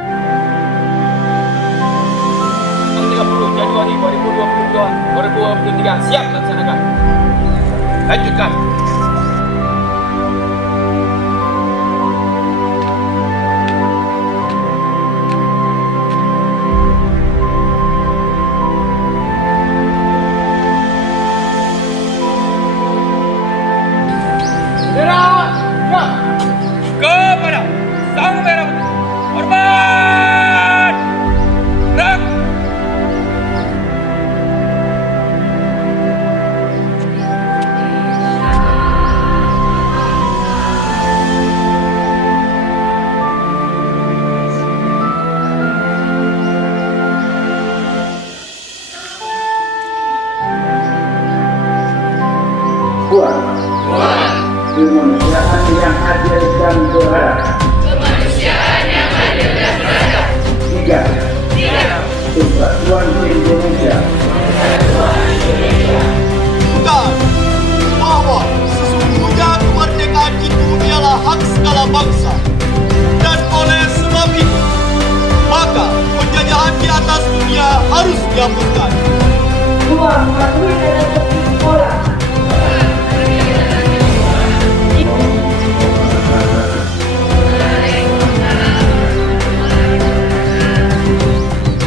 30 Januari 2023 siap laksanakan. Lanjutkan. Kepada Sang Merah Putih, hormat, gerak. Buat kemanusiaan yang adil dan beradab. Tiga. Persatuan Indonesia. Bukan bahwa sesungguhnya kemerdekaan itu ialah hak segala bangsa, dan oleh sebab itu maka penjajahan di atas dunia harus dihapuskan. Dua, mematuhi dan tertib sekolah.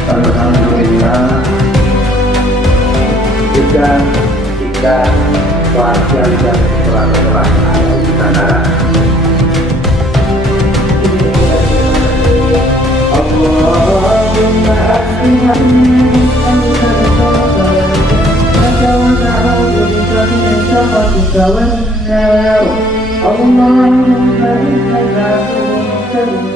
Alhamdulillah kita bahagia dan telah Nusantara. Allahumma asliha Allahumma